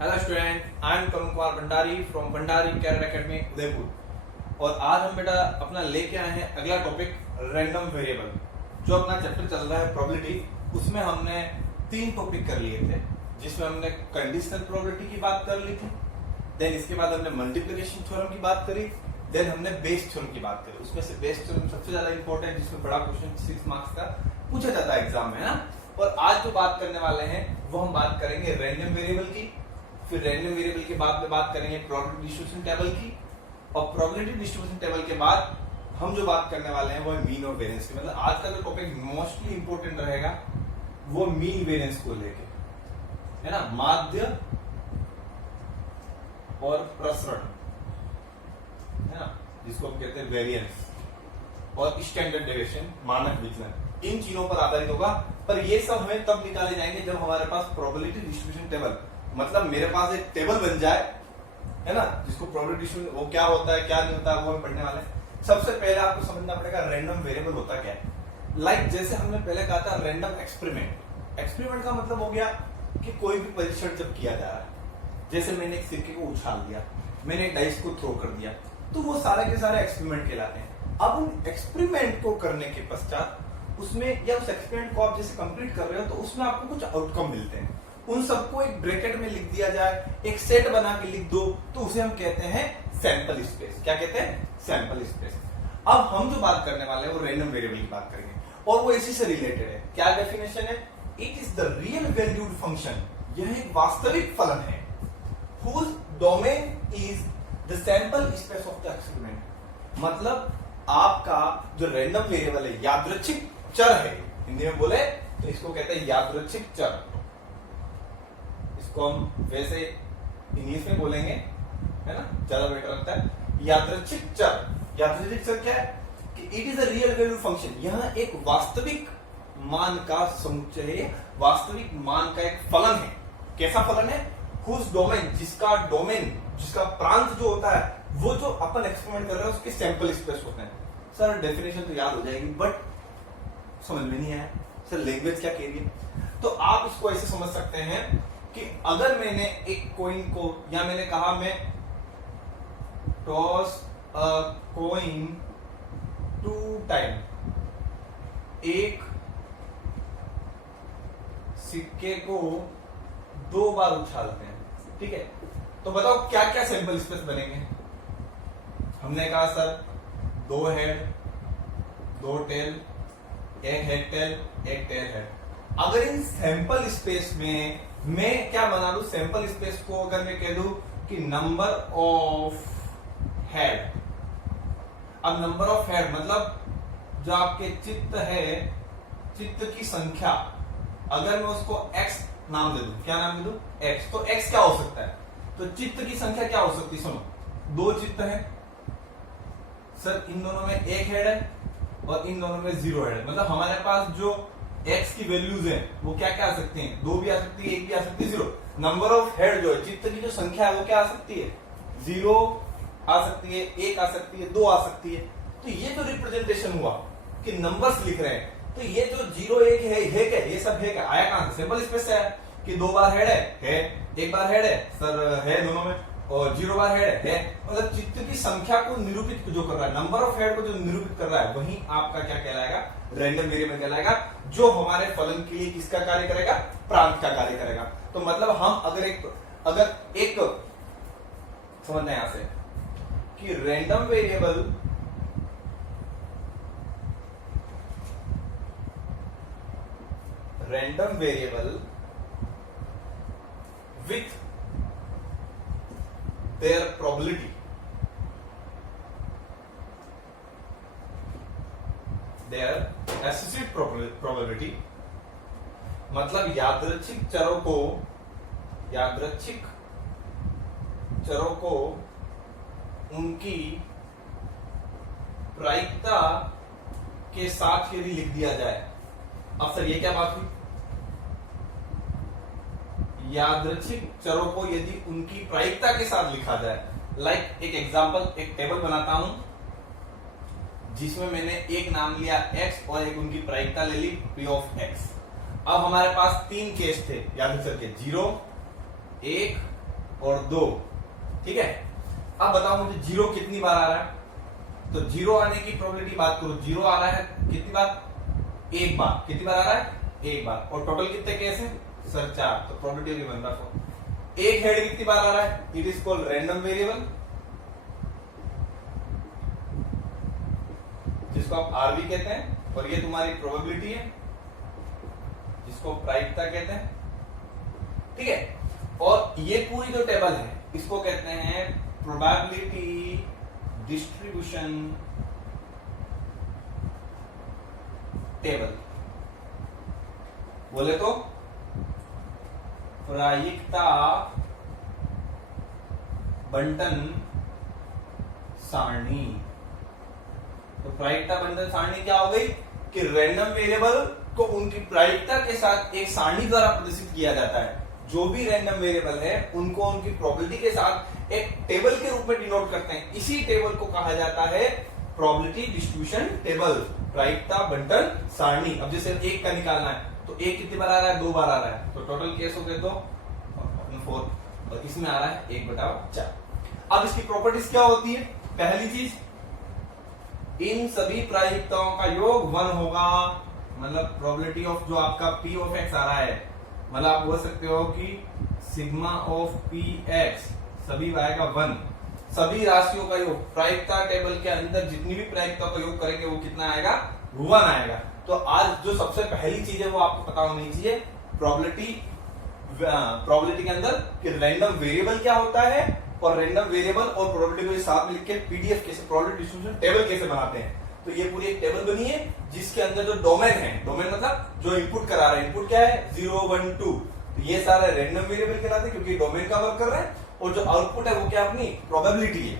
Hello student, I am Tarun Kumar Bhandari from Bhandari career academy Udaipur. और आज हम बेटा अपना लेके आए हैं अगला टॉपिक रैंडम वेरिएबल। जो अपना चैप्टर चल रहा है प्रोबेबिलिटी, उसमें हमने 3 टॉपिक कर लिए थे, जिसमें हमने कंडीशनल प्रोबेबिलिटी की बात कर ली थी, देन इसके बाद हमने मल्टीप्लिकेशन थ्योरम की बात करी, देन हमने बेस थ्योरम की बात करी। उसमें से बेस थ्योरम सबसे ज्यादा इंपॉर्टेंट, जिसमें बड़ा क्वेश्चन 6 मार्क्स का पूछा जाता है एग्जाम में, है ना। और आज जो बात करने वाले हैं वो हम बात करेंगे रैंडम वेरिएबल की। फिर रैंडम वेरिएबल के बाद में बात करेंगे प्रोबेबिलिटी डिस्ट्रीब्यूशन टेबल की, और प्रोबेबिलिटी डिस्ट्रीब्यूशन टेबल के बाद हम जो बात करने वाले हैं वो है मीन और वेरिएंस की। मतलब आज का जो टॉपिक मोस्टली इंपॉर्टेंट रहेगा वो मीन वेरिएंस को लेके, है ना। माध्य और प्रसरण, है ना, जिसको हम कहते हैं वेरिएंस, और स्टैंडर्ड डेविएशन, मानक विचलन, इन चीजों पर आधारित होगा। पर ये सब हमें तब निकाले जाएंगे जब हमारे पास प्रोबेबिलिटी डिस्ट्रीब्यूशन टेबल, मतलब मेरे पास एक टेबल बन जाए, है ना, जिसको प्रोबेबिलिटी डिस्ट्रीब्यूशन, वो क्या होता है क्या नहीं होता है वो हम पढ़ने वाले हैं। सबसे पहले आपको समझना पड़ेगा रैंडम वेरिएबल होता क्या है। लाइक जैसे हमने पहले कहा था रैंडम एक्सपेरिमेंट। एक्सपेरिमेंट का मतलब हो गया कि कोई भी परीक्षण जब किया जा रहा है, जैसे मैंने एक सिक्के को उछाल दिया, मैंने एक डाइस को थ्रो कर दिया, तो वो सारे के सारे एक्सपेरिमेंट कहलाते हैं। अब उन एक्सपेरिमेंट को करने के पश्चात उसमें, या उस एक्सपेरिमेंट को आप जैसे कंप्लीट कर रहे हो तो उसमें आपको कुछ आउटकम मिलते हैं। उन सबको एक ब्रैकेट में लिख दिया जाए, एक सेट बना के लिख दो, तो उसे हम कहते हैं सैंपल स्पेस। क्या कहते हैं? Sample space. अब हम जो बात करने वाले हैं वो रैंडम वेरिएबल की बात करेंगे, और वो इसी से रिलेटेड है। क्या डेफिनेशन है? It is the real valued function. यह एक वास्तविक फलन है whose domain is the sample space of the experiment। मतलब आपका जो रैंडम वेरिएबल है, यादृच्छिक चर है, हिंदी में बोले तो इसको कहते हैं यादृच्छिक चर। इसको हम वैसे इंग्लिश में बोलेंगे, है ना, ज्यादा बेटर लगता है। यादृच्छिक चर, यादृच्छिक चर क्या है कि it is a real value function. यह एक वास्तविक मान का समुच्चय है, वास्तविक मान का एक फलन है। कैसा फलन है? whose domain, जिसका डोमेन, जिसका प्रांत जो होता है, वो जो अपन एक्सपेरिमेंट कर रहे हैं उसके सैंपल स्पेस होते हैं। सर डेफिनेशन तो याद हो जाएगी, बट समझ में नहीं आया सर लैंग्वेज क्या कह रही है। तो आप इसको ऐसे समझ सकते हैं कि अगर मैंने एक कॉइन को, या मैंने कहा मैं टॉस अ कॉइन 2 टाइम, एक सिक्के को 2 बार उछालते हैं, ठीक है, तो बताओ क्या क्या सैंपल स्पेस बनेंगे। हमने कहा सर 2 हेड, 2 टेल, एक हेड टेल, एक टेल हेड। अगर इन सैंपल स्पेस में मैं क्या बना दूं, सैंपल स्पेस को अगर मैं कह दूं कि नंबर ऑफ हेड। अब नंबर ऑफ हेड मतलब जो आपके चित्त है, चित्त की संख्या, अगर मैं उसको एक्स नाम दे दूं, क्या नाम दे दूं? एक्स। तो एक्स क्या हो सकता है? तो चित्त की संख्या क्या हो सकती है? सुनो, 2 चित्त है सर, इन दोनों में 1 हेड है और इन दोनों में 0 हेड है। मतलब हमारे पास जो x की वैल्यूज हैं वो क्या क्या आ सकती हैं? 2 भी आ सकती है, 1 भी आ सकती है, 0। नंबर ऑफ हेड जो है, चित्त की जो संख्या है वो क्या आ सकती है? 0 आ सकती है, 1 आ सकती है, 2 आ सकती है। तो ये जो रिप्रेजेंटेशन हुआ कि नंबर्स लिख रहे हैं, तो ये जो 0 1 है क्या? ये सब है क्या? आया कहां से? सिंपल स्पेस से आया कि 2 बार हेड है, 1 बार हेड है सर, है दोनों में, और 0 बार हेड है। मतलब चित्त की संख्या को निरूपित जो कर रहा है, नंबर ऑफ हेड को जो निरूपित कर रहा है, वही आपका क्या कहलाएगा? रैंडम वेरिएबल कहलाएगा, जो हमारे फलन के लिए किसका कार्य करेगा? प्रांत का कार्य करेगा। तो मतलब हम अगर एक समझना यहां से कि random variable with their probability, their associated probability, मतलब यादृच्छिक चरों को उनकी प्रायिकता के साथ यदि लिख दिया जाए। अब सर ये क्या बात हुई? यादृच्छिक चरों को यदि उनकी प्रायिकता के साथ लिखा जाए, लाइक एक एग्जांपल, एक टेबल बनाता हूं जिसमें मैंने एक नाम लिया x और एक उनकी प्रायिकता ले ली p ऑफ x। अब हमारे पास 3 केस थे यादृच्छिक के, 0, 1 और 2। ठीक है, अब बताओ मुझे जीरो कितनी बार आ रहा है। तो जीरो आने की प्रोबेबिलिटी बात करो, जीरो आ रहा है कितनी बार, एक बार। कितनी बार आ रहा है, एक बार। और टोटल कितने केस है सर, 4। तो प्रोबेबिलिटी होगी 1/4। एक हेड कितनी बार आ रहा है, it is called random variable, जिसको आप आरवी कहते हैं, और ये तुम्हारी प्रोबेबिलिटी है जिसको प्रायिकता कहते हैं। ठीक है, और ये पूरी जो टेबल है इसको कहते हैं प्रोबेबिलिटी डिस्ट्रीब्यूशन टेबल। बोले तो प्रायिकता बंटन सारणी। तो प्रायिकता बंटन सारणी क्या हो गई कि रैंडम वेरिएबल को उनकी प्रायिकता के साथ एक सारणी द्वारा प्रदर्शित किया जाता है। जो भी रैंडम वेरिएबल है उनको उनकी प्रोबेबिलिटी के साथ एक टेबल के रूप में डिनोट करते हैं। इसी टेबल को कहा जाता है प्रोबेबिलिटी डिस्ट्रीब्यूशन टेबल, प्रायिकता बंटन सारणी। अब जैसे एक का निकालना है तो एक कितनी बार आ रहा है, 2 बार आ रहा है, तो टोटल केस हो गए 2 और 4, और इसमें आ रहा है 1/4। अब इसकी प्रॉपर्टीज क्या होती है, पहली चीज इन सभी प्रायिकताओं का योग 1 होगा। मतलब प्रोबेबिलिटी ऑफ जो आपका पी ऑफ एक्स आ रहा है, मतलब आप बोल सकते हो कि सिग्मा ऑफ पी एक्स सभी आएगा 1। सभी राशियों का योग प्रायिकता टेबल के अंदर जितनी भी प्रायिकता का योग करेंगे वो कितना आएगा, 1 आएगा। तो आज जो सबसे पहली चीज है वो आपको पता होनी चाहिए प्रोबेबिलिटी के अंदर कि रैंडम वेरिएबल क्या होता है, और रैंडम वेरिएबल और प्रोबेबिलिटी को साथ में लिख के पीडीएफ कैसे, प्रोबेबिलिटी डिस्ट्रीब्यूशन टेबल कैसे बनाते हैं। तो ये पूरी एक टेबल बनी है जिसके अंदर जो डोमेन है, डोमेन मतलब जो इनपुट करा रहा है, इनपुट क्या है 0 1 2, तो ये सारे रैंडम वेरिएबल कहलाते हैं क्योंकि डोमेन का वर्क कर रहे हैं, और जो आउटपुट है वो क्या अपनी प्रोबेबिलिटी है।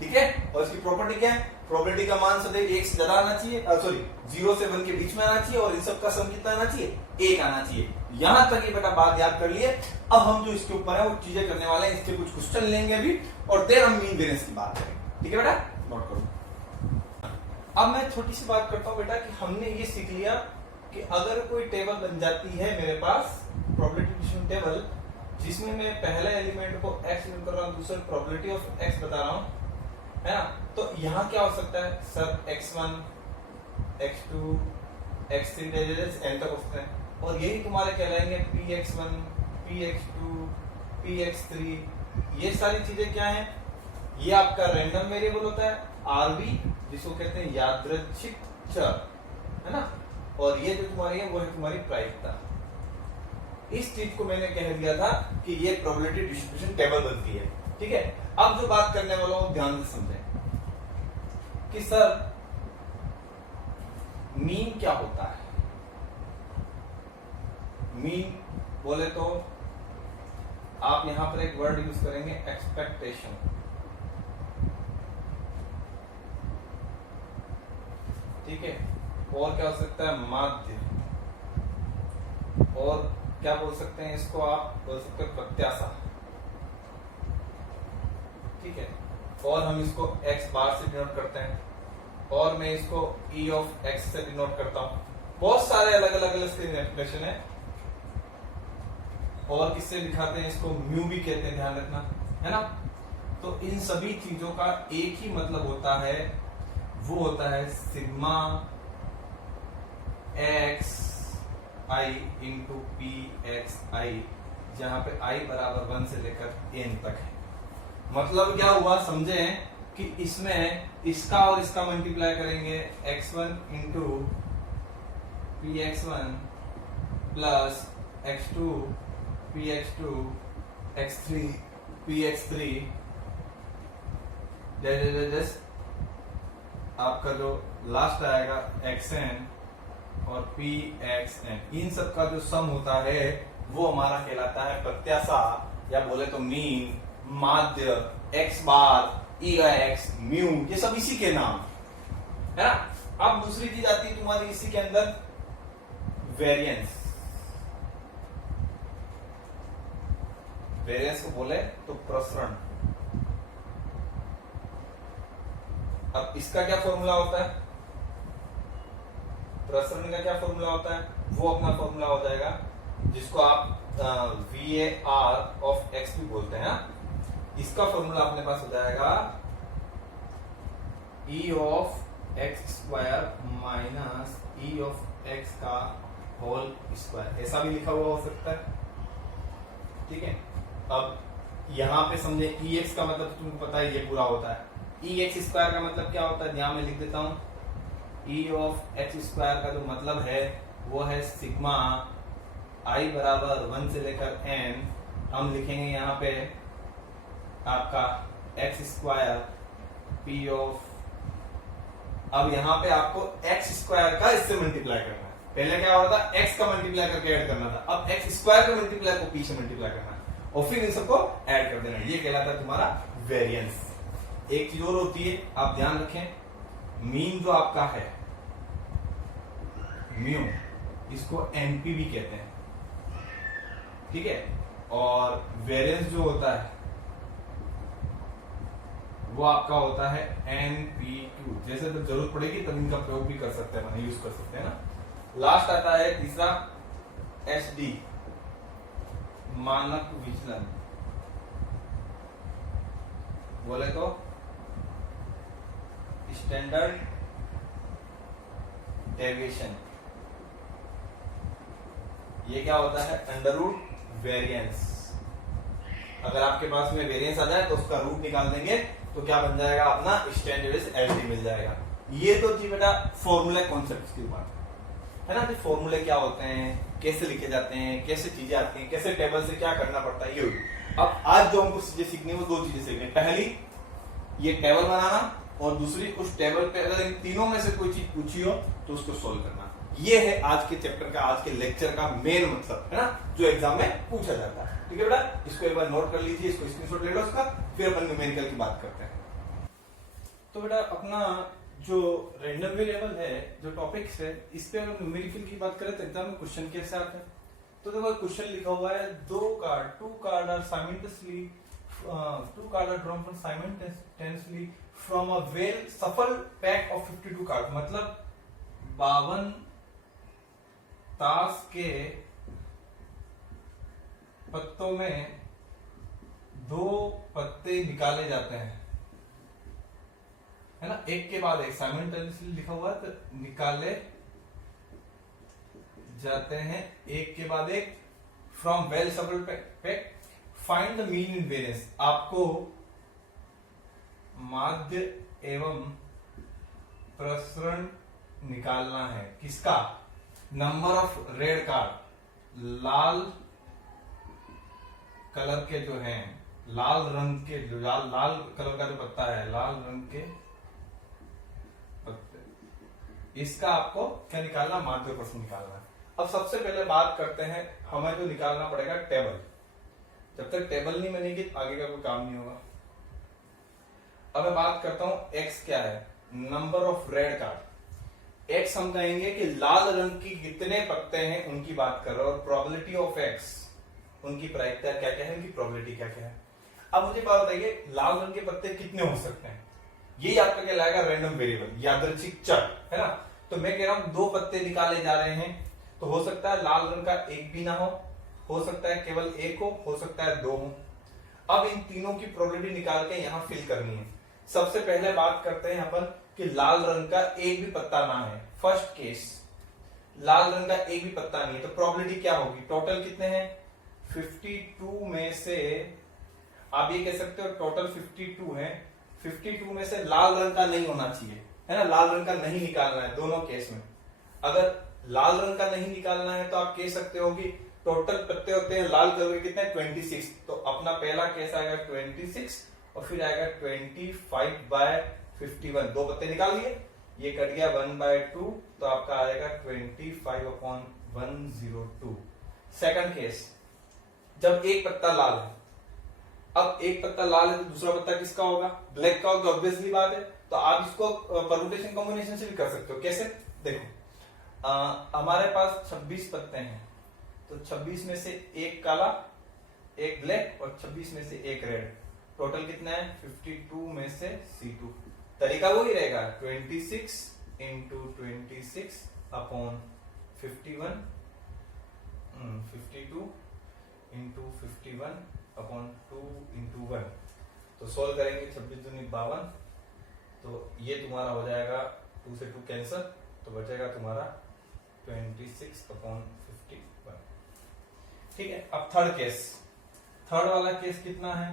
ठीक है, और इसकी प्रॉपर्टी क्या है, प्रोबेबिलिटी का मान सदैव 1 से ज्यादा आना चाहिए, सॉरी 0 से 1 के बीच में आना चाहिए, और इन सब का सम कितना आना चाहिए, 1 आना चाहिए। यहां तक ये बेटा बात याद कर लिए। अब हम जो इसके ऊपर है वो चीजें करने वाले हैं, इसके कुछ क्वेश्चन लेंगे अभी, और देर हम मीन वेरिएंस की बात करेंगे। ठीक है बेटा, नोट करो। अब मैं छोटी सी बात करता हूं बेटा कि हमने ये सीख लिया कि अगर कोई टेबल बन जाती है मेरे पास, प्रोबेबिलिटी डिस्ट्रीब्यूशन टेबल, जिसमें मैं पहले एलिमेंट को x यूज कर रहा हूं, दूसरे प्रोबेबिलिटी ऑफ x बता रहा हूं, है ना। तो यहां क्या हो सकता है sir, x1 x2 x3 n तक हो सकते हैं, और यही तुम्हारे कहलाएंगे px1 px2 px3। ये सारी चीजें क्या है, ये आपका रैंडम वेरिएबल होता है आरबी, जिसको कहते हैं यादृच्छिक चर, है ना। और ये जो तुम्हारी है वो है तुम्हारी प्रायिकता। इस चीज को मैंने कह दिया था कि ये प्रोबेबिलिटी डिस्ट्रीब्यूशन टेबल बनती है। ठीक है, अब जो बात करने वाला हूं ध्यान से समझें कि सर मीन क्या होता है। मीन बोले तो आप यहां पर एक वर्ड यूज करेंगे एक्सपेक्टेशन। ठीक है, और क्या हो सकता है माध्य, और क्या बोल सकते हैं इसको, आप बोल सकते हैं प्रत्याशा। ठीक है, और हम इसको x बार से डिनोट करते हैं, और मैं इसको e ऑफ x से डिनोट करता हूं। बहुत सारे अलग अलग एक्सप्रेशन है, और किससे दिखाते हैं इसको, म्यू भी कहते हैं, ध्यान रखना, है ना। तो इन सभी चीजों का एक ही मतलब होता है, वो होता है सिग्मा एक्स आई इंटू पी एक्स आई, जहां पे आई बराबर 1 से लेकर n तक है। मतलब क्या हुआ समझे कि इसमें इसका और इसका मल्टीप्लाई करेंगे, x1 into P x1 plus x2 P x2 x3 P x3, आपका जो लास्ट आएगा xn और pxn, इन सब का जो सम होता है वो हमारा कहलाता है प्रत्याशा, या बोले तो मीन, माध्य, x बार, e(x), म्यू, ये सब इसी के नाम है ना। अब दूसरी चीज आती है तुम्हारी इसी के अंदर, वेरिएंस। वेरिएंस को बोले तो प्रसरण। अब इसका क्या फॉर्मूला होता है, प्रसरण का क्या फॉर्मूला होता है, वो अपना फॉर्मूला हो जाएगा जिसको आप VAR ऑफ x भी बोलते हैं, इसका फॉर्मूला अपने पास हो जाएगा ई of x square minus E of x का होल स्क्वायर, ऐसा भी लिखा हुआ हो सकता है। ठीक है, अब यहां पे समझे ई एक्स का मतलब तुमको पता है ये पूरा होता है, ई एक्स स्क्वायर का मतलब क्या होता है, यहां मैं लिख देता हूं, ई ऑफ एक्स स्क्वायर का जो मतलब है वो है सिग्मा आई बराबर 1 से लेकर n, हम लिखेंगे यहाँ पे आपका एक्स स्क्वायर पी ऑफ, अब यहाँ पे आपको एक्स स्क्वायर का इससे मल्टीप्लाई करना है, पहले क्या होता था एक्स का मल्टीप्लाई करके ऐड करना था, अब एक्स स्क्वायर का मल्टीप्लाई को पी से मल्टीप्लाई करना है और फिर इन सबको ऐड कर देना, ये कहलाता है तुम्हारा वेरिएंस। एक चीज और होती है, आप ध्यान रखें, मीन जो आपका है म्यू, इसको एनपी भी कहते हैं। ठीक है, और वेरिएंस जो होता है वो आपका होता है NP2, जैसे जब जरूरत पड़ेगी तब इनका प्रयोग भी कर सकते हैं, मैंने यूज कर सकते हैं ना। लास्ट आता है तीसरा SD, मानक विचलन, बोले तो स्टैंडर्ड डेविएशन, ये क्या होता है, अंडर रूट वेरिएंस। अगर आपके पास में वेरिएंस आ जाए तो उसका रूट निकाल देंगे तो क्या बन जाएगा अपना स्टैंडर्ड एलडी मिल जाएगा। ये तो थी बेटा फॉर्मूला कॉन्सेप्ट की बात, है ना। फॉर्मूले क्या होते हैं, कैसे लिखे जाते हैं, कैसे चीजें आती हैं, कैसे टेबल से क्या करना पड़ता है, ये होगी। अब आज जो हमको चीजें सीखनी है वो दो चीजें सीखनी है, पहली ये टेबल बनाना और दूसरी उस टेबल पे अगर इन तीनों में से कोई चीज पूछी हो तो उसको सोल्व करना। ये है आज के चैप्टर का, आज के लेक्चर का मेन मतलब, है ना, जो एग्जाम में पूछा जाता है। ठीक है बेटा, इसको एक बार नोट कर लीजिए, इसको स्क्रीनशॉट ले लो उसका, फिर अपन न्यूमेरिकल की बात करते हैं। तो बेटा अपना जो रैंडम वेरिएबल है, जो टॉपिक्स है, इस पे अगर न्यूमेरिकल की बात करें तो एग्जाम में क्वेश्चन कैसे आते हैं। तो देखो क्वेश्चन लिखा हुआ है, two card are simultaneously, two card are drawn from simultaneously from a well shuffled pack of 52 card, मतलब 52 ताश के पत्तों में 2 पत्ते निकाले जाते हैं, है ना, एक के बाद एक साइमल्टेनियसली लिखा हुआ है, तो निकाले जाते हैं एक के बाद एक from well shuffled pack, find the mean in variance, आपको माध्य एवं प्रसरण निकालना है, किसका, number of red card, Lal colour के जो हैं, लाल रंग के जो लाल कलर का जो पत्ता है, लाल रंग के पत्ते, इसका आपको क्या निकालना, माध्य प्रसरण निकालना है। अब सबसे पहले बात करते हैं, हमें जो निकालना पड़ेगा टेबल, जब तक टेबल नहीं बनेगी आगे का कोई काम नहीं होगा। अब मैं बात करता हूं एक्स क्या है, number of red card, x हम कहेंगे कि लाल रंग की कितने पत्ते हैं उनकी बात कर रहे हो, और प्रोबेबिलिटी ऑफ एक्स, उनकी प्रायिकता क्या क्या है, उनकी प्रोबेबिलिटी क्या क्या है। अब मुझे बात बताइए लाल रंग के पत्ते कितने हो सकते हैं, यही आपका कहलाएगा रैंडम वेरिएबल, यादृच्छिक चर, है ना। तो मैं कह रहा हूं 2 पत्ते निकाले जा रहे हैं, तो हो सकता है लाल रंग का एक भी ना हो सकता है केवल एक हो सकता है 2 हो। अब इन तीनों की प्रोबेबिलिटी निकाल के यहां फिल करनी है। सबसे पहले बात करते हैं अपन कि लाल रंग का एक भी पत्ता ना है, फर्स्ट केस लाल रंग का एक भी पत्ता नहीं है, तो प्रोबेबिलिटी क्या होगी, टोटल कितने हैं 52 में से, आप ये कह सकते हो टोटल 52 है, 52 में से लाल रंग का नहीं होना चाहिए, है ना, लाल रंग का नहीं निकालना है दोनों केस में। अगर लाल रंग का नहीं निकालना है तो आप कह सकते हो कि टोटल पत्ते होते हैं लाल कलर के कितने 26, तो अपना पहला केस आएगा 26 और फिर आएगा 25/51, 2 पत्ते निकाल लिए, ये कट गया 1/2, तो आपका आएगा 25/102। सेकंड केस, जब एक पत्ता लाल है, अब एक पत्ता लाल है तो दूसरा पत्ता किसका होगा, ब्लैक का होगा, ऑब्वियसली बात है। तो आप इसको परम्यूटेशन कॉम्बिनेशन से भी कर सकते हो, कैसे, देखो हमारे पास 26 पत्ते हैं, तो 26 में से एक काला, एक ब्लैक और 26 में से एक रेड, टोटल कितना है 52 में से C2, तरीका वही रहेगा 26 × 26 अपॉन 51, 52 × 51 अपॉन 2 × 1, सोल्व करेंगे 26 दूनी 52, तो ये तुम्हारा हो जाएगा 2 से 2 कैंसिल, तो बचेगा तुम्हारा 26/51। ठीक है, अब थर्ड केस, थर्ड वाला केस कितना है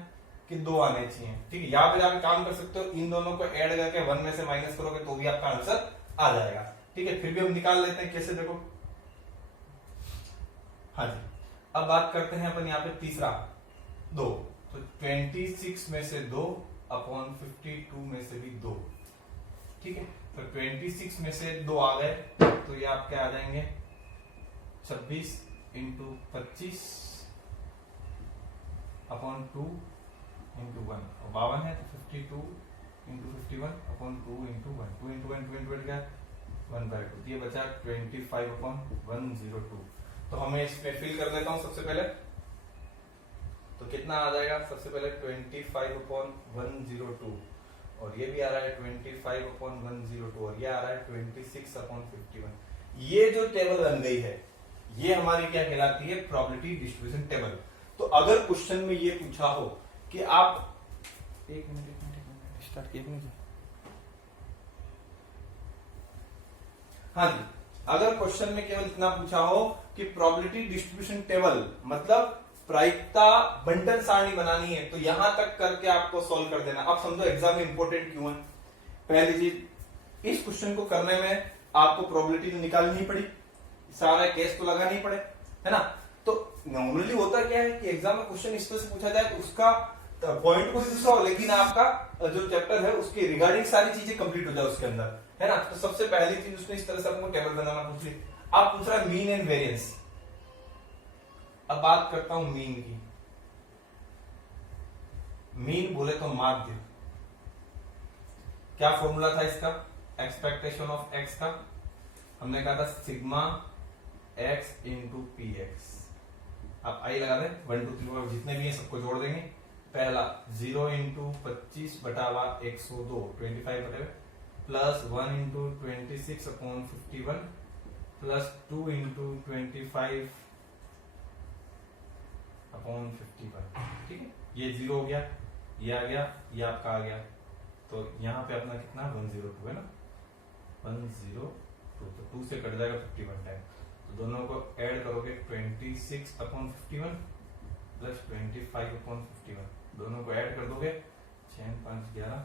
कि 2 आने चाहिए। ठीक है, यहाँ पे जाके काम कर सकते हो, इन दोनों को ऐड करके 1 में से माइनस करोगे तो भी आपका आंसर आ जाएगा। ठीक है, फिर भी हम निकाल लेते हैं कैसे, देखो। हाँ जी, अब बात करते हैं अपन यहाँ पे तीसरा 2, तो 26 में से 2 अपॉन 52 में से भी 2। ठीक है, तो 26 में से 2 आ गए तो ये आपके आ जाएंगे 26 इंटू 25 अपॉन 2 इंटू 1, और 52 है तो 52 into 51 upon 2 into 1, 2 into 1 2 into 1 क्या 1/2, ये बचा 25/102। तो हमें इसमें फिल कर देता हूं सबसे पहले, तो कितना आ जाएगा, सबसे पहले 25/102, और ये भी आ रहा है 25/102, और ये आ रहा है 26/51। ये जो टेबल बन गई है ये हमारी क्या कहलाती है, प्रोबेबिलिटी डिस्ट्रीब्यूशन टेबल। तो अगर क्वेश्चन में ये पूछा हो कि आप एक मिनट स्टार्ट किया नहीं, हाँ जी, अगर क्वेश्चन में केवल इतना पूछा हो कि प्रोबेबिलिटी डिस्ट्रीब्यूशन टेबल मतलब प्रायिकता बंटन सारणी बनानी है, तो यहां तक करके आपको सॉल्व कर देना। अब समझो एग्जाम में इंपॉर्टेंट क्यों है। पहली चीज, इस क्वेश्चन को करने में आपको प्रोबेबिलिटी तो निकालनी ही पड़ी, सारा केस तो लगाना ही पड़े, है ना। तो नॉर्मली होता क्या है कि एग्जाम में क्वेश्चन इस तरह से पूछा जाए तो उसका पॉइंट को भी दूसरा हो, लेकिन आपका जो चैप्टर है उसके रिगार्डिंग सारी चीजें कंप्लीट हो जाए उसके अंदर, है ना। तो सबसे पहली चीज उसने इस तरह से आपको टेबल बनाना पूछ ली। आप पूछ रहा है मीन एंड वेरिएंस। अब बात करता हूं मीन की। मीन बोले तो माध्य, क्या फॉर्मूला था इसका, एक्सपेक्टेशन ऑफ एक्स का, हमने कहा था sigma x into p x. आप आई लगा दें, 1 2 3 जितने भी हैं सबको जोड़ देंगे। पहला 0 into 25/102 25 plus 1 into 26/51 plus 2 into 25/51। ठीक है, ये 0 हो गया, ये आ गया, ये आपका आ गया, तो यहां पे अपना कितना 102 है ना, 102, तो 2 से कट जाएगा 51 टाइम, तो दोनों को ऐड करोगे 26/51 प्लस 25/51, दोनों को ऐड कर दोगे 6 5 11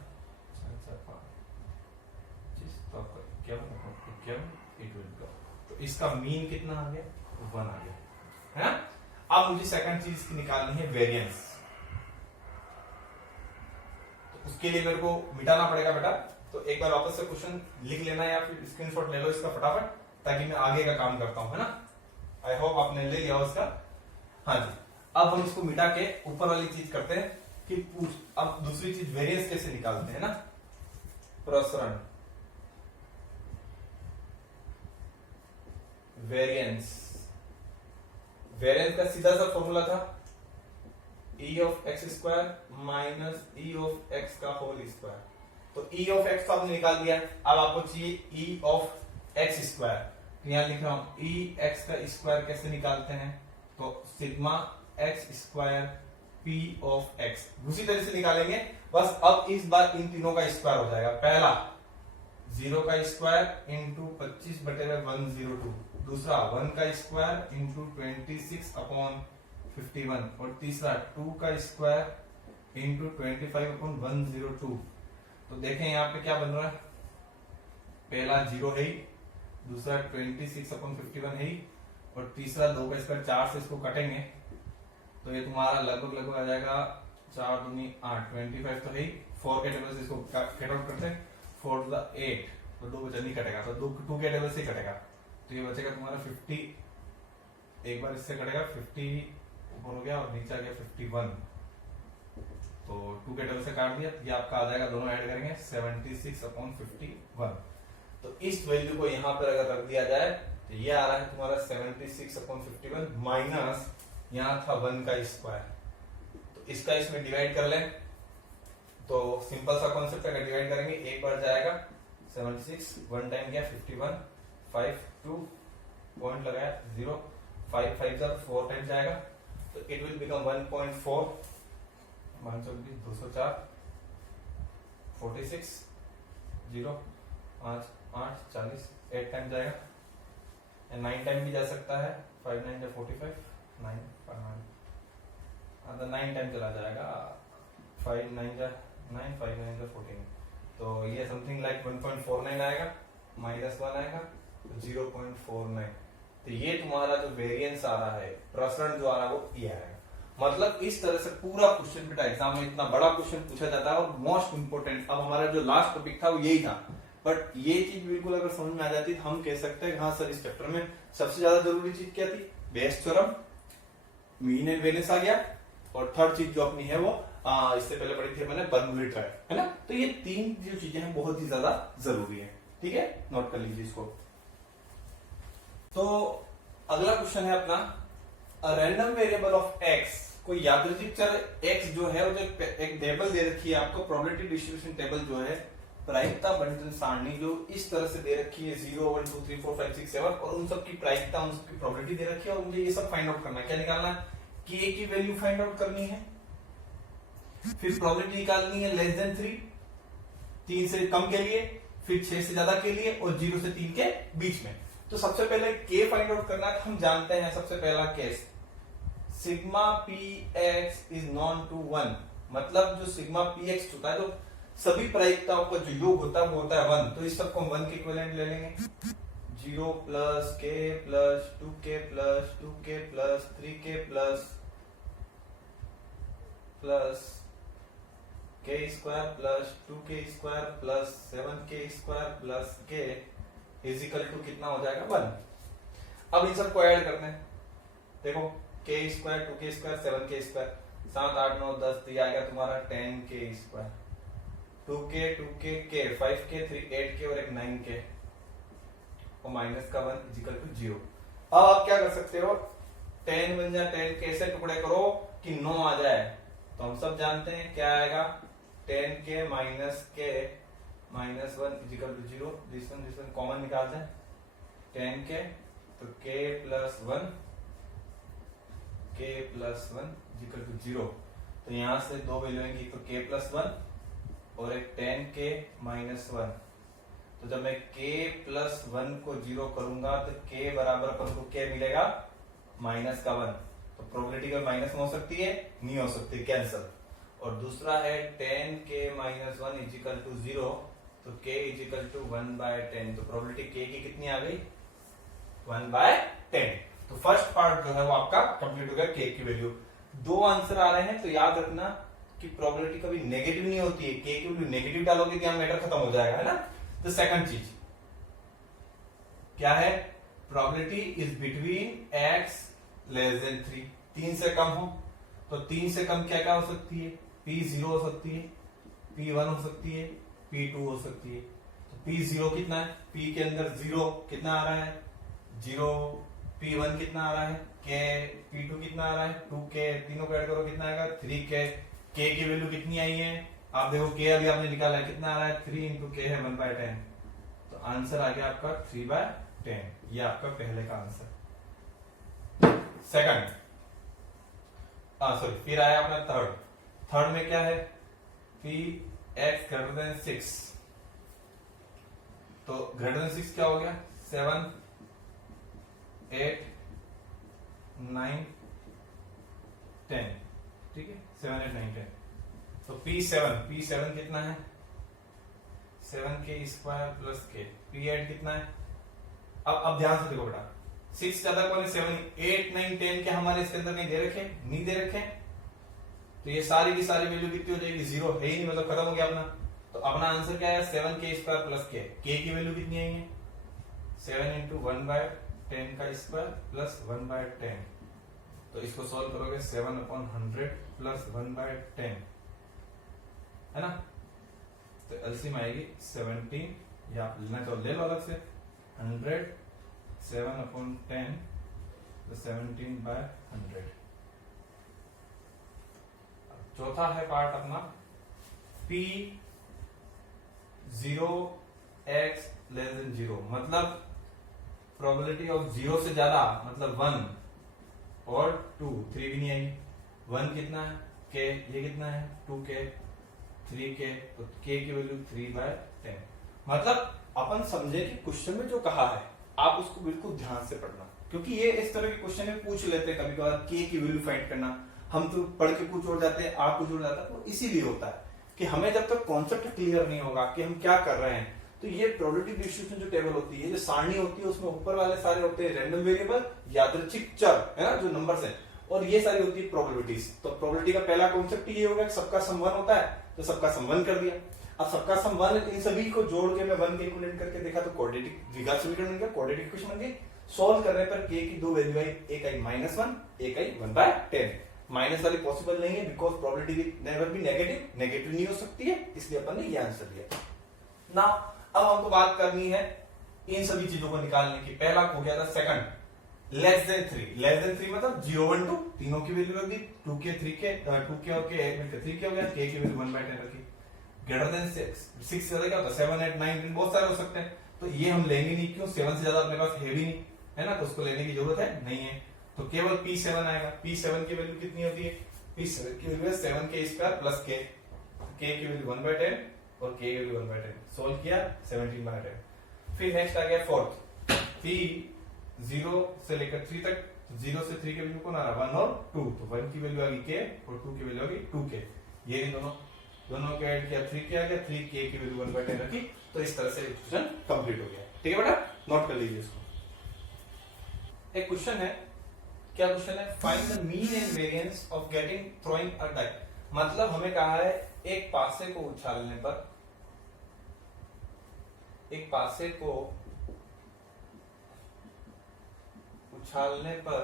4 4 5 25, तो आपका 51 तो इसका मीन कितना आ गया, 1 आ गया, है ना। अब मुझे सेकंड चीज की निकालनी है वेरिएंस, तो उसके लिए मेरे को मिटाना पड़ेगा बेटा। तो एक बार वापस से क्वेश्चन लिख लेना या फिर स्क्रीनशॉट ले लो इसका फटाफट, ताकि मैं आगे का काम करता हूं, है ना। आई होप आपने ले लिया उसका। हाँ जी, अब हम इसको मिटा के ऊपर वाली चीज करते हैं कि अब दूसरी चीज वेरिएंस कैसे निकालते हैं ना, प्रसरण वेरिएंस। वेरिएंस का सीधा सा फॉर्मूला था e of x square minus e of x का होल स्क्वायर। तो e ऑफ एक्स तो आपने निकाल दिया, अब आपको चाहिए e ऑफ एक्स स्क्वायर। यहां लिख रहा हूं e एक्स का स्क्वायर कैसे निकालते हैं, तो sigma x square p of x दूसरी तरह से निकालेंगे, बस अब इस बार इन तीनों का स्क्वायर हो जाएगा। पहला 0 का स्क्वायर इंटू 25/102, दूसरा 1 का स्क्वायर इंटू 26/51, और तीसरा 2 का स्क्वायर इंटू 25/102। तो देखें यहाँ पे क्या बन रहा है, पहला 0 है ही, दूसरा 26/51 है ही, और तीसरा 2 का स्क्वायर 4 से इसको कटेंगे तो ये तुम्हारा लगभग आ जाएगा 4 दूनी 8, 25 तो है ही, 4 के टेबल से इसको कट आउट करते हैं, 4 to the 8, तो 2 बचा नहीं कटेगा, तो 2 के टेबल से कटेगा, तो ये बचेगा तुम्हारा 50, एक बार इससे कटेगा 50 ऊपर हो गया और नीचे आ गया 51, तो 2 के टेबल से काट दिया, ये आपका आ जाएगा, दोनों ऐड करेंगे 76/51। तो इस वैल्यू को यहाँ पर अगर रख दिया जाए तो ये आ रहा है तुम्हारा 76/51 माइनस यहाँ था 1 का स्क्वायर, तो इसका इसमें डिवाइड कर लें, तो सिंपल सा कॉन्सेप्ट अगर डिवाइड करेंगे एक बार जाएगा 76, 1 टाइम गया 51, 5 2 पॉइंट लगाया 0, 5 5 4 टाइम जाएगा, तो इट विल बिकम 1.4, 204, 46 0 5 8 40 8 टाइम जाएगा, 9 टाइम भी जा सकता है, 5 9 45 9 तो 9 टाइम चला जाएगा, 5 9 9 5 9 14, तो ये समथिंग लाइक 1.49 आएगा, -1 आएगा तो 0.49। तो ये तुम्हारा जो वेरिएंस आ रहा है, प्रसरण जो आ रहा है वो ये आएगा। मतलब इस तरह से पूरा क्वेश्चन बेटा एग्जाम में इतना बड़ा क्वेश्चन पूछा जाता है, और मोस्ट इंपोर्टेंट अब हमारा जो लास्ट टॉपिक था वो यही था, बट ये चीज बिल्कुल अगर समझ में आ जाती तो हम कह सकते हैं हाँ सर इस चैप्टर में सबसे ज्यादा जरूरी चीज क्या थी, Bayes theorem, mean and variance आ गया, और थर्ड चीज जो अपनी है वो इससे पहले पढ़ी थी मैंने बर्नौली ट्रायल, है ना। तो ये तीन जो चीजें हैं बहुत ही ज्यादा जरूरी है, ठीक है, नोट कर लीजिए इसको। तो अगला क्वेश्चन है अपना रैंडम वेरिएबल ऑफ एक्स, कोई यादृच्छिक चर x जो है वो जो एक टेबल दे रखी है आपको, प्रोबेबिलिटी डिस्ट्रीब्यूशन टेबल जो है, प्रायिकता बंटन सारणी जो इस तरह से दे रखी है 0 1 2 3 4 5 6 7, और उन सब की प्रायिकता उन सब की प्रोबेबिलिटी दे रखी है, और मुझे ये सब फाइंड आउट करना है। क्या निकालना है, k की वैल्यू फाइंड आउट करनी है, फिर प्रोबेबिलिटी निकालनी है लेस देन 3, 3 से कम के लिए, फिर 6 से ज्यादा के लिए, और 0 से 3 के बीच में। तो सबसे पहले k फाइंड आउट करना है, तो हम जानते हैं सबसे पहला case sigma p x is known to 1, मतलब जो सिग्मा पी एक्स होता है तो सभी प्रायिकताओं का जो योग होता है वो होता है 1, तो इस सबको हम 1 के इक्विवेलेंट ले लेंगे, 0 plus k plus 2k plus 2k plus 3k plus k square plus 2k square plus 7k square plus k is equal to कितना हो जाएगा 1। अब इन सबको ऐड करते हैं, देखो k square 2k square 7k square 7 8 9 10, तो ये आएगा तुम्हारा 10k square, 2k k 5k 3 8k और एक 9k, और माइनस का 1 इज इक्वल टू 0। अब आप क्या कर सकते हो, 10 बन जाए 10 कैसे टुकड़े करो कि 9 आ जाए, तो हम सब जानते हैं क्या आएगा, 10k minus k minus 1 is equal to 0, this one common निकालते हैं, 10k तो k plus 1 k plus 1 is equal to 0, तो यहां से दो वैल्यू आएंगी, तो k प्लस 1 और एक 10k माइनस 1, तो जब मैं k प्लस 1 को 0 करूंगा तो k बराबर अपन को क्या मिलेगा, माइनस का 1, तो प्रोबेबिलिटी का माइनस में हो सकती है, नहीं हो सकती, कैंसल। और दूसरा है 10k minus 1 is equal to 0, तो k इज इक्वल टू 1/10, तो प्रोबेबिलिटी k की कितनी आ गई, 1/10। तो फर्स्ट पार्ट जो है वो आपका कंप्लीट हो गया, k की वैल्यू। दो आंसर आ रहे हैं, तो याद रखना कि प्रोबेबिलिटी कभी नेगेटिव नहीं होती है, k की वैल्यू नेगेटिव डालोगे तो यहां मैटर खत्म हो जाएगा, है ना। तो सेकंड चीज क्या है, probability is between x less than 3, 3 से कम हो, तो 3 से कम क्या क्या हो सकती है, p0 हो सकती है, p1 हो सकती है, p2 हो सकती है। तो p0 कितना है, p के अंदर 0 कितना आ रहा है, 0, p1 कितना आ रहा है, k, p2 कितना आ रहा है, 2k, तीनों को ऐड करो कितना आएगा, 3k, k की वैल्यू कितनी आई है, आप देखो k अभी आपने निकाला है, कितना आ रहा है, 3 इंटू k है 1/10, तो आंसर आ गया आपका 3/10, ये आपका पहले का आंसर। सेकंड सॉरी, फिर आया अपना थर्ड में क्या है, p x ग्रेटर देन 6, तो ग्रेटर देन 6 क्या हो गया, 7 8 9 10, ठीक है, 7 8 9 10, तो p7 कितना है, 7k square plus k, p8 कितना है, अब ध्यान से देखो बेटा, 6 ज्यादा कौन है, 7 8 9 10 के हमारे इसके अंदर नहीं दे रखे, तो ये सारी की सारी वैल्यू कितनी हो जाएगी, 0 है ही नहीं, मतलब खत्म हो गया अपना। तो अपना आंसर क्या है, 7k square plus k, k की वैल्यू कितनी आई है, 7 इंटू 1/10 का स्क्वायर प्लस 1/10, तो इसको सॉल्व करोगे 7/100 प्लस 1/10, है ना, तो एलसीएम आएगी 17, या आप लेना चाहो ले लो अलग से, 100 7/10 तो 17/100। चौथा है पार्ट अपना p 0x लेस देन 0, मतलब प्रोबेबिलिटी ऑफ 0 से ज्यादा, मतलब 1 और 2, 3 भी नहीं आई, 1 कितना है k, ये कितना है 2k, 3k, तो k की वैल्यू 3/10। मतलब अपन समझे कि क्वेश्चन में जो कहा है आप उसको बिल्कुल ध्यान से पढ़ना, क्योंकि ये इस तरह के क्वेश्चन में पूछ लेते हैं कभी कभार k की वैल्यू फाइंड करना, हम तो पढ़ के कुछ और जाते हैं, आप कुछ और जाता है। तो इसीलिए होता है कि हमें जब तक कॉन्सेप्ट क्लियर नहीं होगा कि हम क्या कर रहे हैं, तो ये प्रोबेबिलिटी डिस्ट्रीब्यूशन जो टेबल होती है, जो सारणी होती है, उसमें ऊपर वाले सारे होते हैं रैंडम वेरिएबल, यादृच्छिक चर, है ना, जो नंबर्स है, और ये सारी होती है प्रोबेबिलिटीज। तो प्रोबेबिलिटी का पहला कॉन्सेप्ट ये होगा कि सबका सम 1 होता है, तो सबका सम 1 कर दिया। अब सबका सम 1, इन सभी को जोड़ के मैं 1 कैलकुलेट करके देखा तो क्वाड्रेटिक द्विघात समीकरण बन गया, क्वाड्रेटिक इक्वेशन बन गई। सॉल्व करने पर k की दो वैल्यू आई, एक आई -1, एक आई 1/10। माइनस वाली पॉसिबल नहीं है because probability never be negative, negative नहीं हो सकती है, इसलिए अपन ने ये आंसर दिया। ना अब हमको बात करनी है इन सभी चीजों को निकालने की। पहला हो गया था second, less than 3। Less than 3 मतलब 0, 1, 2, तीनों की वैल्यू रख दी, 2k 3k, 2k और k मिलकर 3k हो गया, k की वैल्यू 1/10 रखी। ग्रेटर देन 6 से क्या होता है, 7, 8, 9, 10 बहुत सारे हो सकते हैं, तो ये हम लेंगे नहीं, क्यों, 7 से ज्यादा अपने पास है भी नहीं, है ना, तो उसको लेने की जरूरत है नहीं है, तो केवल P7 आएगा। P7 की वैल्यू कितनी होती है, P7 की वैल्यू है 7k² प्लस k, k की वैल्यू 1/10 और k की वैल्यू 1/10। सोल्व किया 17/10। फिर नेक्स्ट आ गया फोर्थ, P 0 से लेकर 3 तक, 0 से 3 के वैल्यू कौन आ रहा है, 1 और 2, तो 1 की वैल्यू आ गई k और 2 की वैल्यू आ गई 2k। ये दोनों के ऐड किया 3k आ गया, 3k की वैल्यू 1/10 रखी, तो इस तरह से इक्वेशन कंप्लीट हो गया। ठीक है बेटा, नोट कर लीजिए इसको। एक क्वेश्चन है, क्या क्वेश्चन है, find the mean and variance of getting throwing a die. मतलब हमें कहा है एक पासे को उछालने पर, एक पासे को उछालने पर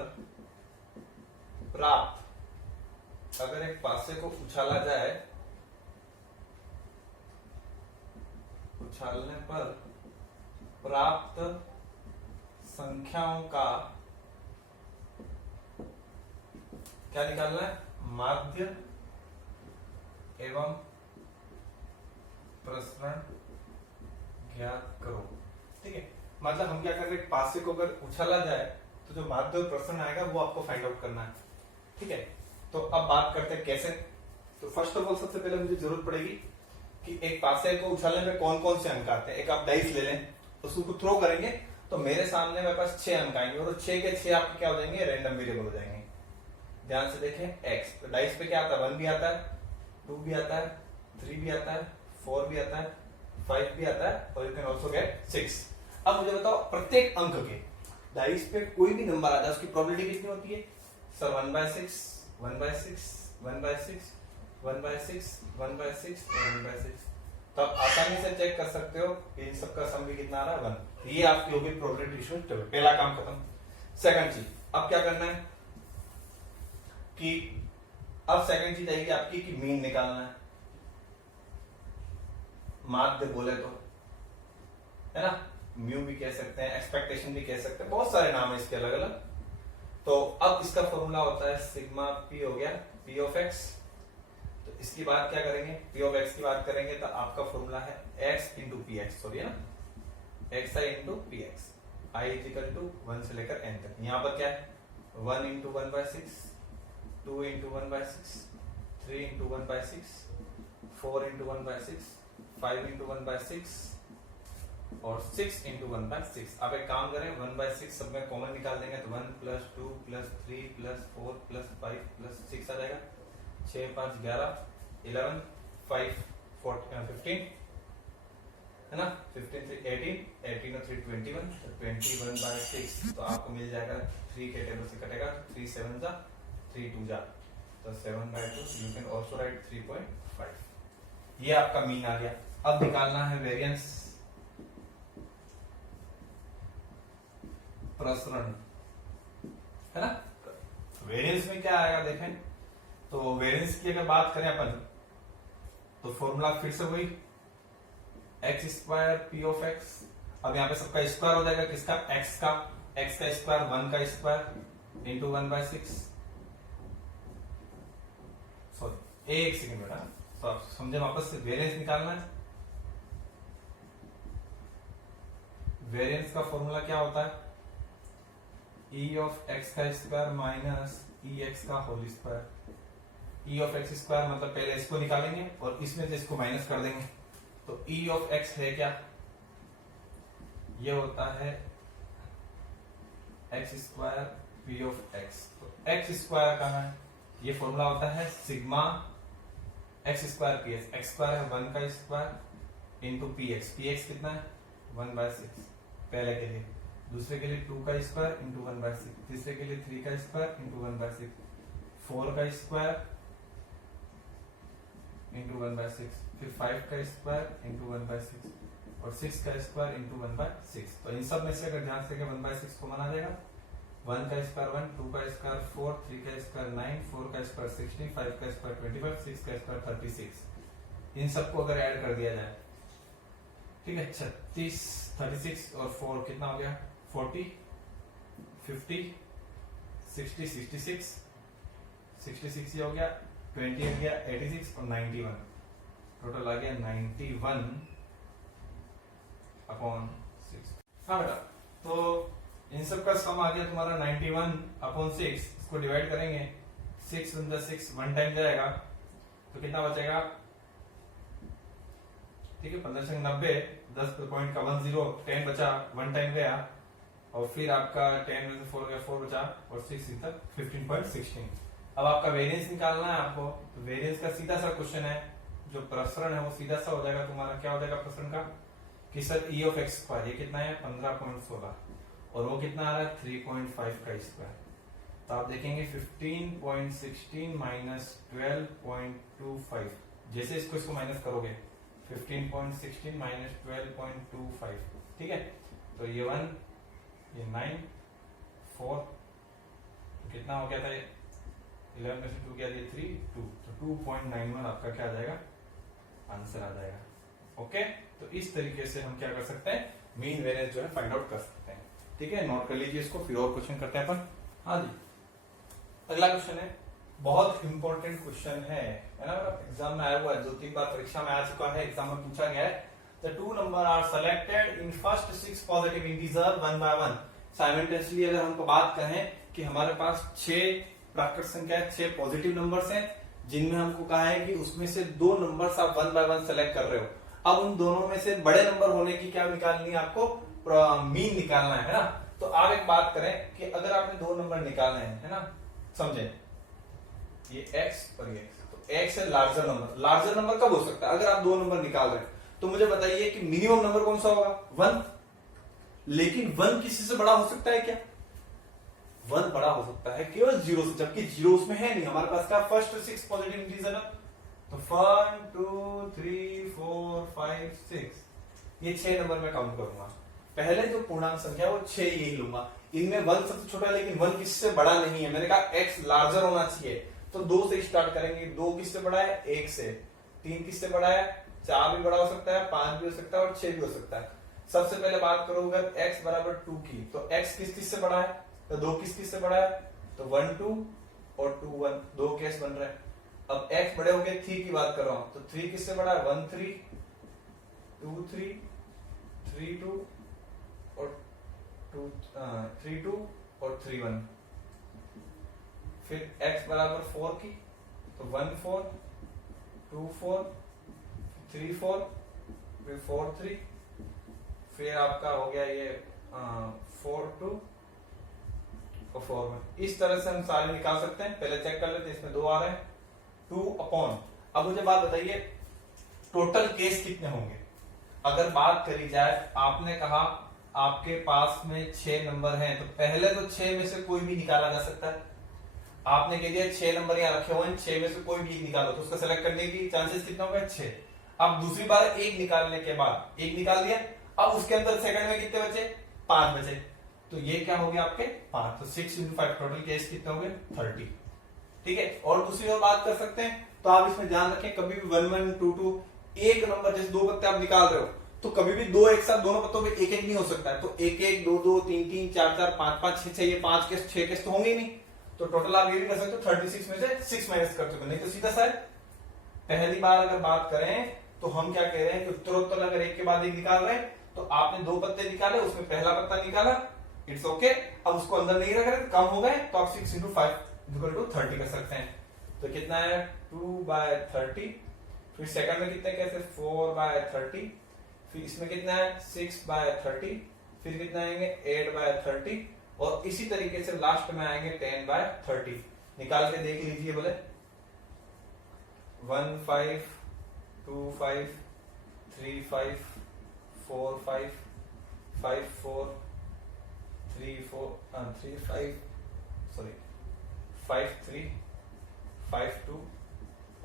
प्राप्त, अगर एक पासे को उछाला जाए, उछालने पर प्राप्त संख्याओं का क्या निकालना है, माध्य एवं प्रसरण ज्ञात करो। ठीक है, मतलब हम क्या कर रहे हैं, पासे को अगर उछाला जाए तो जो माध्य और प्रसरण आएगा वो आपको फाइंड आउट करना है। ठीक है, तो अब बात करते हैं कैसे। तो फर्स्ट ऑफ ऑल सबसे पहले मुझे जरूरत पड़ेगी कि एक पासे को उछालने में कौन कौन से अंक आते हैं। एक आप डाइस ले लें, उसको थ्रो करेंगे तो मेरे सामने मेरे पास 6 अंक आएंगे, और 6 के 6 आपके क्या हो जाएंगे, रैंडम वेरिएबल हो जाएंगे। ध्यान से देखें, x तो डाइस पे क्या आता है, 1 भी आता है, 2 भी आता है, 3 भी आता है, 4 भी आता है, 5 भी आता है, और यू कैन आल्सो गेट 6। अब मुझे बताओ प्रत्येक अंक के डाइस पे कोई भी नंबर आ जाए उसकी प्रोबेबिलिटी कितनी होती है, सर 1/6, 1/6, 1/6, 1/6, 1/6 और 1/6। तो आप आसानी से चेक कर सकते हो कि इन सबका सम भी कितना आ रहा है, 1। ये आपकी होगी प्रोबेबिलिटी डिस्ट्रीब्यूशन। पहला काम खत्म। सेकंड चीज, अब क्या करना है कि अब सेकंड चीज आएगी आपकी कि मीन निकालना है। माध्य बोले तो, है ना, म्यू भी कह सकते हैं, एक्सपेक्टेशन भी कह सकते हैं, बहुत सारे नाम है इसके अलग अलग। तो अब इसका फॉर्मूला होता है सिग्मा p हो गया p ऑफ x। तो इसकी बात क्या करेंगे, p ऑफ x की बात करेंगे तो आपका फॉर्मूला है x into p x, sorry ना, xi into p x, i equal to 1 से लेकर n तक। यहाँ पर क्या है, 1 into 1/6, 2 into 1/6, 3 into 1/6, 4 into 1/6, 5 into 1/6 और 6 इंटू 1/6। अब एक काम करें, 1/6 सब में कॉमन निकाल देंगे तो 1 + 2 + 3 + 4 + 5 + 6 आ जाएगा। 6 5 11 11 5 15 है ना, 15 3 18 18 और 3 21, तो 21/6 तो आपको मिल जाएगा। 3 के टेबल से कटेगा, 3 7 जा, 3 2 जा, तो 7/2। You can also right 3.5। ये आपका मीन आ गया। अब निकालना है वेरिएंस, प्रसरण, है ना। वेरिएंस में क्या आएगा देखें, तो वेरिएंस की अगर बात करें अपन तो फॉर्मूला फिर से वही x² p ऑफ x। अब यहाँ पे सबका स्क्वायर हो जाएगा, किसका, x का स्क्वायर, 1 का स्क्वायर इंटू 1/6। सॉरी एक सेकंड बेटा, तो आप समझे, वापस से वेरिएंस निकालना है। वेरिएंस का फॉर्मूला क्या होता है, e ऑफ x का स्क्वायर माइनस e x का whole square. E of x square मतलब पहले इसको निकालेंगे और इसमें से इसको माइनस कर देंगे। तो ई ऑफ एक्स है क्या, ये होता है x square P of x. तो एक्स स्क्वायर कहाँ है, ये फॉर्मूला होता है sigma x square P x. X square है 1 का square into p x. P x कितना है 1/6 पहले के लिए, दूसरे के लिए 2 का स्क्वायर इंटू 1/6, तीसरे के लिए 3 का स्क्वायर इंटू 1/6, 4 का स्क्वायर इंटू 1/6, फिर 5 का स्क्वायर इंटू 1/6 और 6 का स्क्वायर इंटू 1/6। तो इन सब में से अगर ध्यान से 1/6 को माना जाएगा, 1 का स्क्वायर 1, 2 का स्क्वायर 4, 3 का स्क्वायर 9, 4 का स्क्वायर 16, 5 का स्क्वायर 25, 6 का स्क्वायर 36। इन सबको अगर ऐड कर दिया जाए, ठीक है, 36, 36 और 4 कितना हो गया 40, 50, 60, 66, 66 ये हो गया, 28 गया 86 और 91, टोटल आ गया 91/6। हाँ बेटा, तो इन सब का सम आ गया तुम्हारा 91/6। इसको डिवाइड करेंगे 6 × 6 1 टाइम जाएगा तो कितना बचेगा, ठीक है, 15 × 90, 10.10 10 बचा, 1 टाइम गया और फिर आपका 10 में से 4 गया, 4 बचा और 6 तक 15.16। अब आपका वेरिएंस निकालना है आपको, तो वेरिएंस का सीधा सा क्वेश्चन है, जो प्रसरण है वो सीधा सा हो जाएगा तुम्हारा। क्या हो जाएगा प्रसरण का कि sir E of x square ये कितना है 15.16 और वो कितना आ रहा है 3.5 का स्क्वायर। तो आप देखेंगे 15.16 माइनस 12.25, जैसे इसको माइनस करोगे 15.16 माइनस 12.25, ठीक है, तो ये 1 ये 9 4 तो कितना हो गया था, 11 में से 2 गया, 3 2, तो 2.91 आपका क्या आ जाएगा, आंसर आ जाएगा। ओके, तो इस तरीके से हम क्या कर सकते हैं, मीन वेरिएंस जो है फाइंड आउट कर सकते हैं। ठीक है, नोट कर लीजिए इसको, फिर और क्वेश्चन करते हैं अपन। हाँ जी, अगला क्वेश्चन है, बहुत इंपॉर्टेंट क्वेश्चन है ना, एग्जाम में आया हुआ है, 2-3 बार परीक्षा में आ चुका है, एग्जाम में पूछा गया है। The two number are selected in first 6 positive integer 1 by 1। Simultaneously अगर हमको बात करें कि हमारे पास 6 प्राकृत संख्या 6 पॉजिटिव नंबर्स हैं, जिनमें हमको कहा है कि उसमें से 2 नंबर्स आप 1 by 1 सेलेक्ट कर रहे हो। अब उन दोनों में से बड़े नंबर होने की क्या निकालनी है, आपको मीन निकालना है ना। तो आप एक बात करें कि अगर आपने 2 नंबर निकालने हैं, है ना, समझे, ये x और ये x, तो x है लार्जर नंबर। लार्जर नंबर कब हो सकता है, अगर आप 2 नंबर निकाल रहे हैं। तो मुझे बताइए कि मिनिमम नंबर कौन सा होगा, 1। लेकिन 1 किसी से बड़ा हो सकता है क्या, 1 बड़ा हो सकता है केवल 0 से, जबकि 0 उसमें है नहीं। हमारे पास क्या फर्स्ट 6 पॉजिटिव इंटीजर है, तो 1 2 3 4 5 6, ये 6 नंबर में काउंट करूंगा। पहले जो पूर्णांक संख्या है वो 6 यही लूंगा। इनमें 1 सबसे छोटा है, लेकिन 1 किससे बड़ा नहीं है। मैंने कहा x लार्जर होना चाहिए, तो 2 से स्टार्ट करेंगे। 2 किससे बड़ा है, 1 से। 3 किससे बड़ा है, 4 भी बड़ा हो सकता है, 5 भी हो सकता है और 6 भी हो सकता है। सबसे पहले बात करो अगर x बराबर 2 की, तो x किस से बड़ा है, तो 2 किस से बड़ा है, तो 1 2 और 2 1, 2 केस बन रहे हैं। अब x बड़े हो गए, 3 की बात कर रहा हूं, तो 3 किससे बड़ा है, 1 3 2 3 3 2 और 3 2 और 3 1। फिर x बराबर 4 की, तो 1 4 2 4 3 4 फिर 4 3, फिर आपका हो गया ये 4 2 और 4 1। इस तरह से हम सारे निकाल सकते हैं। पहले चेक कर लेते हैं, इसमें 2 आ रहे हैं, 2 अपॉन। अब मुझे बात बताइए टोटल केस कितने होंगे। अगर बात करी जाए, आपने कहा आपके पास में 6 नंबर हैं, तो पहले तो 6 में से कोई भी निकाला जा सकता है। आपने कह दिया 6 नंबर यहाँ रखे हुए हैं, 6 में से कोई भी निकालो, तो उसका सेलेक्ट करने की चांसेस कितना होगा, 6। अब दूसरी बार 1 निकालने के बाद 1 निकाल दिया, अब उसके अंदर सेकंड में कितने बचे, 5 बचे, तो ये क्या हो गया आपके 5। तो 6 × 5 टोटल केस कितने हो गए, 30। ठीक है, और दूसरी ओर बात कर सकते हैं, तो आप इसमें ध्यान रखें, कभी भी 1 1 2 2 एक नंबर, जैसे 2 पत्ते आप निकाल रहे हो, तो कभी भी 2 एक साथ दोनों पत्तों में 1 1 नहीं हो सकता है। तो 1 1 2 2 3 3 4 4 5 5 6 6, ये 5 केस 6 केस तो होंगे ही नहीं। तो टोटल आप ये भी कर सकते हो 36 में से 6 माइनस कर चुके, नहीं तो सीधा सा है। पहली बार अगर बात करें तो हम क्या कह रहे हैं कि उत्तरोत्तर अगर एक के बाद एक निकाल रहे हैं, तो आपने 2 पत्ते निकाले, उसमें पहला पत्ता निकाला, इट्स ओके। अब उसको अंदर नहीं रख रहे, कम हो गए, तो आप 6 × 5 = 30 कर सकते हैं। तो कितना है 2/30, फिर सेकंड में कितने कैसे 4/30, फिर इसमें कितना है 6/30, फिर कितना आएंगे 8/30, और इसी तरीके से लास्ट में आएंगे 10/30। निकाल के देख लीजिए बोले 1 5 2 5 3 5 4 5 5 4 3 5 सॉरी 5 3 5 2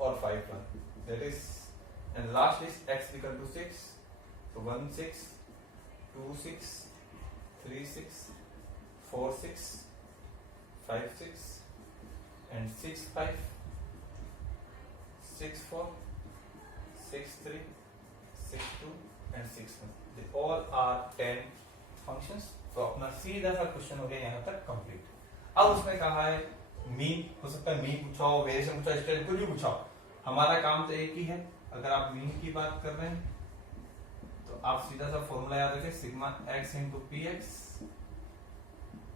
और 5 1, that is, and last is x equal to 6, so 1 6 2 6 3 6 4 6 5 6 and 6 5 6 4 6 3 6 2 and 6 1, they all are 10 functions। तो अपना सीधा सा क्वेश्चन हो गया यहाँ तक कंप्लीट। अब उसमें कहा है मीन, हो सकता है मीन पूछा हो, वेरिएशन पूछा, स्टैंडर्ड कुछ भी पूछा हो, हमारा काम तो एक ही है। अगर आप मीन की बात कर रहे हैं तो आप सीधा सा फॉर्मूला याद रखें, sigma x into p x,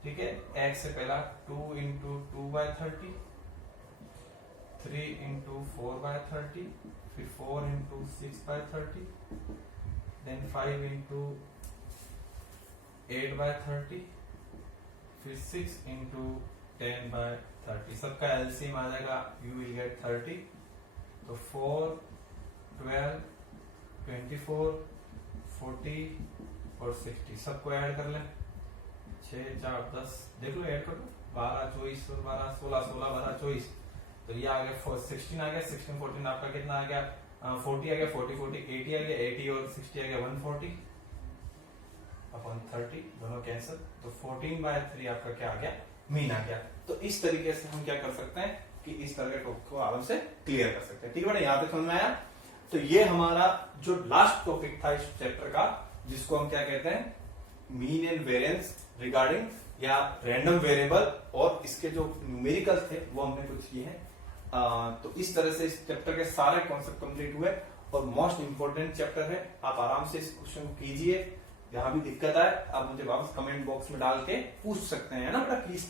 ठीक है। x से पहला 2 इंटू 2/30, 3 इंटू 4/30, फिर 4 इंटू 6/30, देन 5 इंटू 8/30, फिर 6 इंटू 10/30, सबका एलसीएम आ जाएगा, यू विल गेट 30, तो 4 12 24 40 और 60, सबको ऐड कर लें, 6 4 10, देख लो ऐड कर लो, 12 24 और 12 16 16 12 24, तो ये आ गया 16 आ गया, 16 14 आपका कितना आ गया 40 आ गया, 40 40 80 आ गया, 80 और 60 आ गया 140 अपॉन 30, दोनों कैंसिल, तो 14/3 आपका क्या आ गया मीन आ गया। तो इस तरीके से हम क्या कर सकते हैं कि इस तरह के टॉपिक को आराम से क्लियर कर सकते हैं, ठीक है बेटा, यहाँ तक समझ में आया। तो ये हमारा जो लास्ट टॉपिक था इस चैप्टर का, जिसको हम क्या कहते हैं मीन एंड वेरिएंस रिगार्डिंग या रैंडम वेरिएबल, और इसके जो न्यूमेरिकल्स थे वो हमने कुछ किए हैं। तो इस तरह से इस चैप्टर के सारे कॉन्सेप्ट कंप्लीट हुए, और मोस्ट इंपोर्टेंट चैप्टर है। आप आराम से इस क्वेश्चन को कीजिए, जहां भी दिक्कत आए आप मुझे वापस कमेंट बॉक्स में डाल के पूछ सकते हैं ना बेटा, कि इस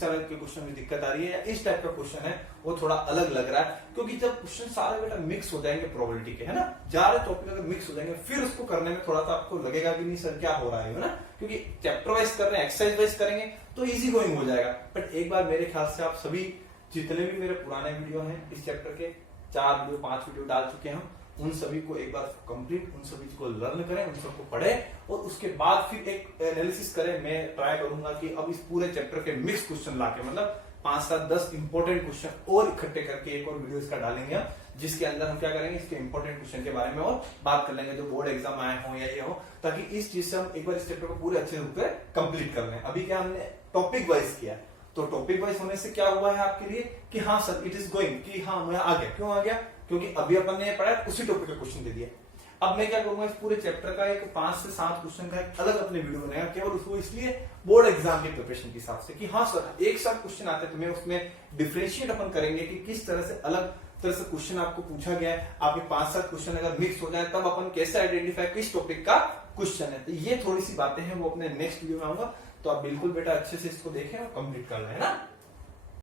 तरह के क्वेश्चन में दिक्कत आ रही है, या इस टाइप का क्वेश्चन है वो थोड़ा अलग लग रहा है। क्योंकि जब क्वेश्चन सारे बेटा मिक्स हो जाएंगे प्रोबेबिलिटी के, है ना, ज्यादा टॉपिक अगर मिक्स हो जाएंगे, फिर उसको करने में थोड़ा सा आपको लगेगा कि नहीं सर क्या हो रहा है ना, क्योंकि चैप्टर वाइज कर रहे हैं, एक्सरसाइज वाइज करेंगे तो इजी गोइंग हो जाएगा। बट एक बार मेरे ख्याल से आप सभी जितने भी मेरे पुराने वीडियो हैं इस चैप्टर के, 4 वीडियो 5 वीडियो डाल चुके हैं हम, उन सभी को एक बार कंप्लीट, उन सभी को लर्न करें, उन सबको पढ़ें, और उसके बाद फिर एक एनालिसिस करें। मैं ट्राई करूंगा कि अब इस पूरे चैप्टर के मिक्स क्वेश्चन लाके, मतलब 5 7 10 इंपॉर्टेंट क्वेश्चन और इकट्ठे करके एक और वीडियो इसका डालेंगे, जिसके अंदर हम क्या करेंगे इसके इंपॉर्टेंट क्वेश्चन के बारे में और बात कर लेंगे, जो बोर्ड एग्जाम आए हो या ये हो, ताकि इस चीज से हम एक बार इस चैप्टर को पूरे अच्छे रूप से कंप्लीट कर लें। अभी क्या हमने टॉपिक वाइज किया, तो टॉपिक वाइज होने से क्या हुआ है आपके लिए कि हाँ सर इट इज गोइंग, कि हाँ मैं आ गया। क्यों आ गया? क्योंकि अभी अपन ने पढ़ा उसी टॉपिक का क्वेश्चन दे दिया। अब मैं क्या करूंगा, इस पूरे चैप्टर का एक 5 से 7 क्वेश्चन का एक अलग अपने वीडियो बनाएगा, केवल उसको इसलिए बोर्ड एग्जाम की प्रिपरेशन के हिसाब से, कि हाँ सर एक साथ क्वेश्चन आते हैं तो मैं उसमें डिफरेंशिएट अपन करेंगे कि किस तरह से अलग तरह से क्वेश्चन आपको पूछा गया है। आपके 5 7 क्वेश्चन अगर मिक्स हो जाए तब अपन कैसे आइडेंटिफाई किस टॉपिक का क्वेश्चन है। तो ये थोड़ी सी बातें हैं वो अपने नेक्स्ट वीडियो में आऊंगा, तो आप बिल्कुल बेटा अच्छे से इसको देखें और कंप्लीट कर लें, है ना।